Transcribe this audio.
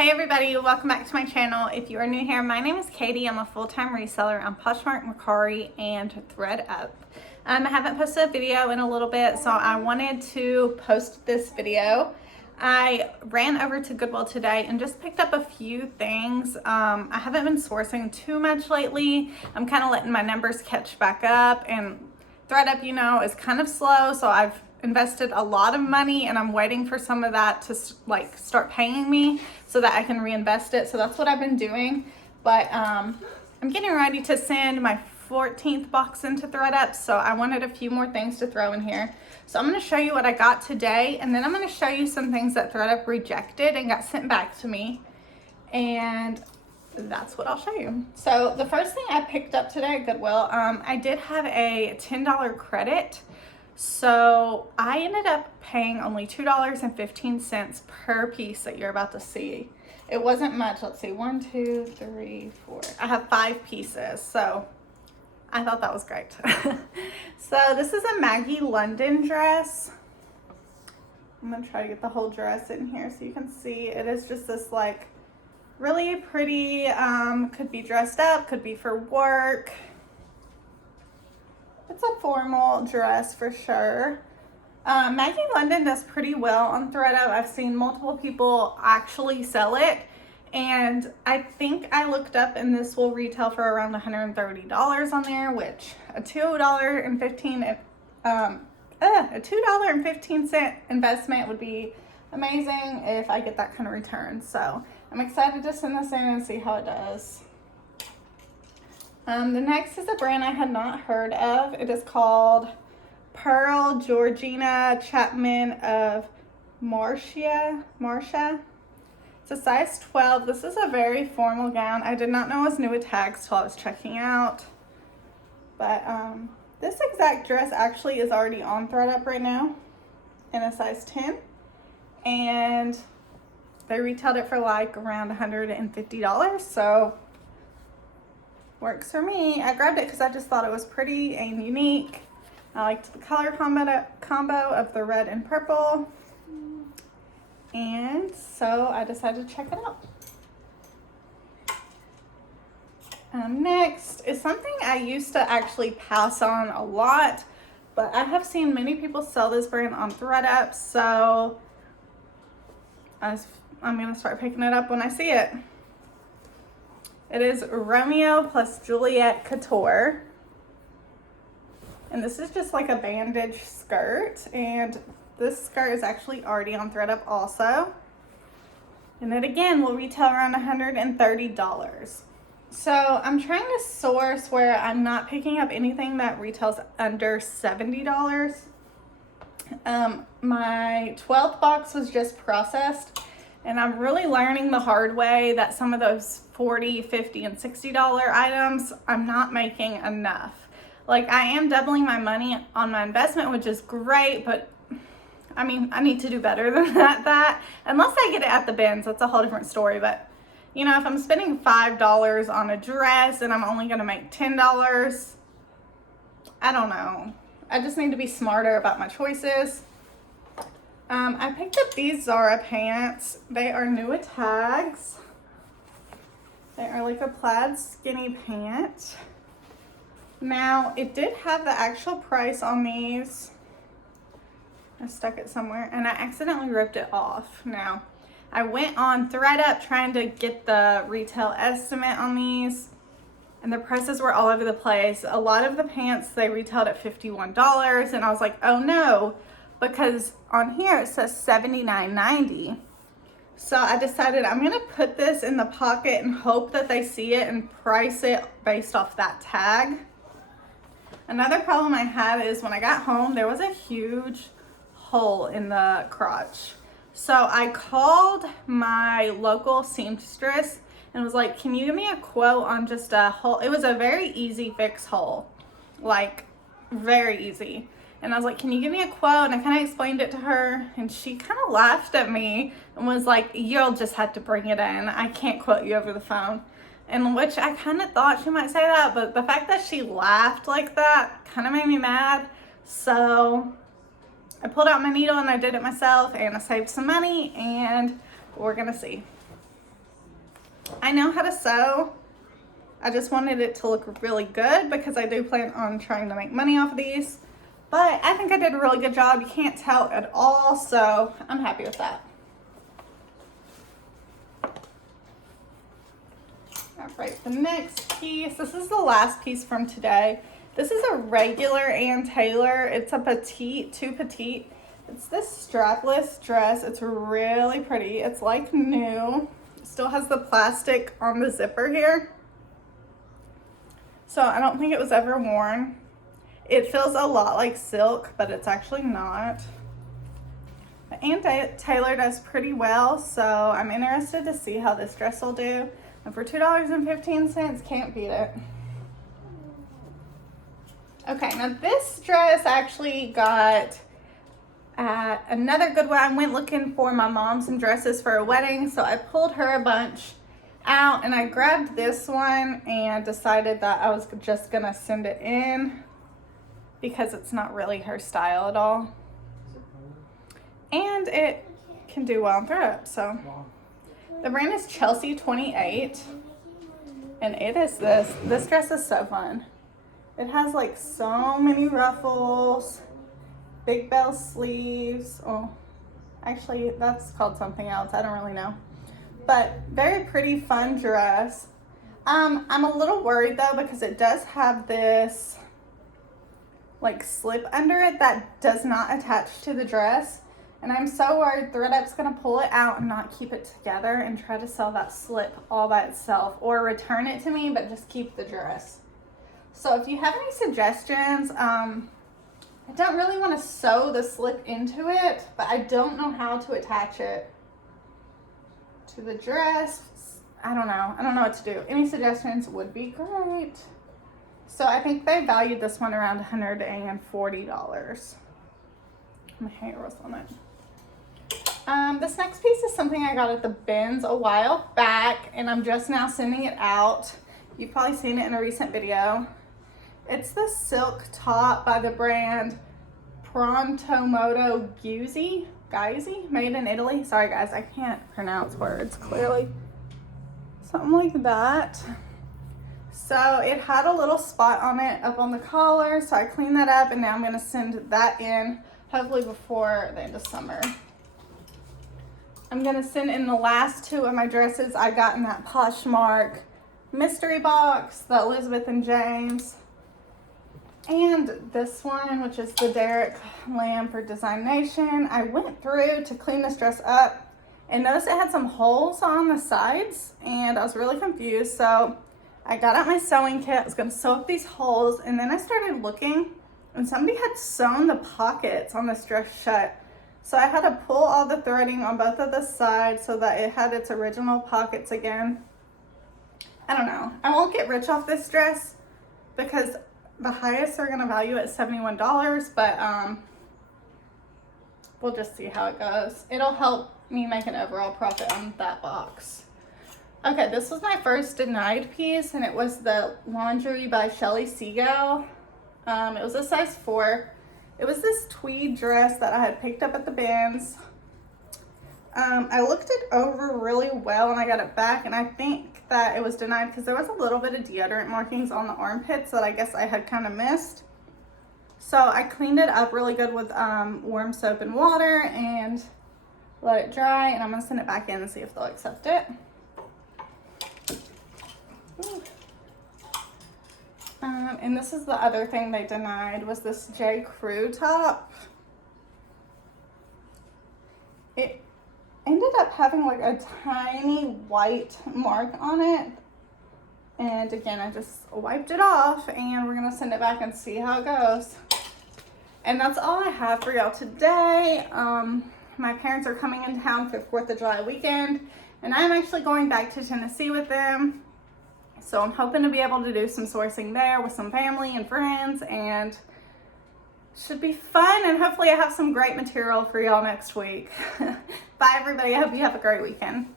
Hey everybody, welcome back to my channel. If you are new here, my name is Katie. I'm a full-time reseller on Poshmark, Mercari, and ThredUP. I haven't posted a video in a little bit, so I wanted to post this video. I ran over to Goodwill today and just picked up a few things. I haven't been sourcing too much lately. I'm kind of letting my numbers catch back up, and ThredUP, you know, is kind of slow, so I've invested a lot of money and I'm waiting for some of that to like start paying me so that I can reinvest it. So that's what I've been doing. But I'm getting ready to send my 14th box into ThredUP, so I wanted a few more things to throw in here. So I'm going to show you what I got today, and then I'm going to show you some things that ThredUP rejected and got sent back to me, and that's what I'll show you. So the first thing I picked up today at Goodwill, I did have a $10 credit. So I ended up paying only $2.15 per piece that you're about to see. It wasn't much. Let's see, 1, 2, 3, 4. I have 5 pieces, so I thought that was great. So this is a Maggie London dress. I'm gonna try to get the whole dress in here so you can see. It is just this like really pretty, could be dressed up, could be for work. It's a formal dress for sure. Maggie London does pretty well on ThredUP. I've seen multiple people actually sell it, and I think I looked up and this will retail for around $130 on there, which a $2.15 investment would be amazing if I get that kind of return. So I'm excited to send this in and see how it does. The next is a brand I had not heard of. It is called Georgina, Chapman of Marcia. It's a size 12. This is a very formal gown. I did not know it was new with tags till I was checking out. But this exact dress actually is already on ThredUP right now in a size 10. And they retailed it for like around $150. So works for me. I grabbed it because I just thought it was pretty and unique. I liked the color combo of the red and purple. And so I decided to check it out. Next is something I used to actually pass on a lot, but I have seen many people sell this brand on ThredUP, so I'm going to start picking it up when I see it. It is Romeo plus Juliet Couture. And this is just like a bandage skirt. And this skirt is actually already on ThredUP also. And it again will retail around $130. So I'm trying to source where I'm not picking up anything that retails under $70. My 12th box was just processed. And I'm really learning the hard way that some of those $40, $50, and $60 items, I'm not making enough. Like, I am doubling my money on my investment, which is great, but I mean, I need to do better than that. Unless I get it at the bins, that's a whole different story. But, you know, if I'm spending $5 on a dress and I'm only going to make $10, I don't know. I just need to be smarter about my choices. I picked up these Zara pants. They are new with tags. They are like a plaid skinny pant. Now, it did have the actual price on these. I stuck it somewhere and I accidentally ripped it off. Now, I went on ThredUP trying to get the retail estimate on these, and the prices were all over the place. A lot of the pants, they retailed at $51, and I was like, oh no. Because on here it says $79.90. So I decided I'm going to put this in the pocket and hope that they see it and price it based off that tag. Another problem I had is when I got home, there was a huge hole in the crotch. So I called my local seamstress and was like, can you give me a quote on just a hole? It was a very easy fix hole, like very easy. And I was like, can you give me a quote? And I kind of explained it to her, and she kind of laughed at me and was like, you'll just have to bring it in. I can't quote you over the phone. And which I kind of thought she might say that, but the fact that she laughed like that kind of made me mad. So I pulled out my needle and I did it myself, and I saved some money, and we're gonna see. I know how to sew. I just wanted it to look really good because I do plan on trying to make money off of these. But I think I did a really good job. You can't tell at all, so I'm happy with that. All right, the next piece, this is the last piece from today. This is a regular Ann Taylor. It's a petite, too petite. It's this strapless dress. It's really pretty. It's like new. It still has the plastic on the zipper here. So I don't think it was ever worn. It feels a lot like silk, but it's actually not. But Ann Taylor does pretty well, so I'm interested to see how this dress will do. And for $2.15, can't beat it. Okay, now this dress I actually got at another Goodwill. I went looking for my mom some dresses for a wedding, so I pulled her a bunch out and I grabbed this one and decided that I was just gonna send it in because it's not really her style at all. And it can do well on ThredUP, so. The brand is Chelsea 28, and it is this dress is so fun. It has like so many ruffles, big bell sleeves. Oh, actually that's called something else. I don't really know. But very pretty, fun dress. I'm a little worried though because it does have this like slip under it that does not attach to the dress. And I'm so worried ThredUp's gonna pull it out and not keep it together and try to sell that slip all by itself or return it to me, but just keep the dress. So if you have any suggestions, I don't really want to sew the slip into it, but I don't know how to attach it to the dress. I don't know what to do. Any suggestions would be great. So I think they valued this one around $140. My hair was on it. This next piece is something I got at the bins a while back, and I'm just now sending it out. You've probably seen it in a recent video. It's the silk top by the brand Prontomodo Guzzi, made in Italy. Sorry guys, I can't pronounce words clearly. Something like that. So it had a little spot on it up on the collar, so I cleaned that up, and now I'm gonna send that in hopefully before the end of summer. I'm gonna send in the last two of my dresses I got in that Poshmark mystery box, the Elizabeth and James. And this one, which is the Derek Lamb for Design Nation. I went through to clean this dress up and noticed it had some holes on the sides, and I was really confused. So I got out my sewing kit. I was gonna sew up these holes, and then I started looking, and somebody had sewn the pockets on this dress shut. So I had to pull all the threading on both of the sides so that it had its original pockets again. I don't know. I won't get rich off this dress because the highest they're gonna value it at $71, but we'll just see how it goes. It'll help me make an overall profit on that box. Okay, this was my first denied piece, and it was the Laundry by Shelly Seagal. It was a size 4. It was this tweed dress that I had picked up at the bins. I looked it over really well and I got it back, and I think that it was denied because there was a little bit of deodorant markings on the armpits that I guess I had kind of missed. So I cleaned it up really good with warm soap and water and let it dry, and I'm gonna send it back in and see if they'll accept it. And this is the other thing they denied, was this J. Crew top. It ended up having like a tiny white mark on it. And again, I just wiped it off, and we're gonna send it back and see how it goes. And that's all I have for y'all today. My parents are coming in town for 4th of July weekend, and I'm actually going back to Tennessee with them. So I'm hoping to be able to do some sourcing there with some family and friends, and should be fun, and hopefully I have some great material for y'all next week. Bye everybody, I hope you have a great weekend.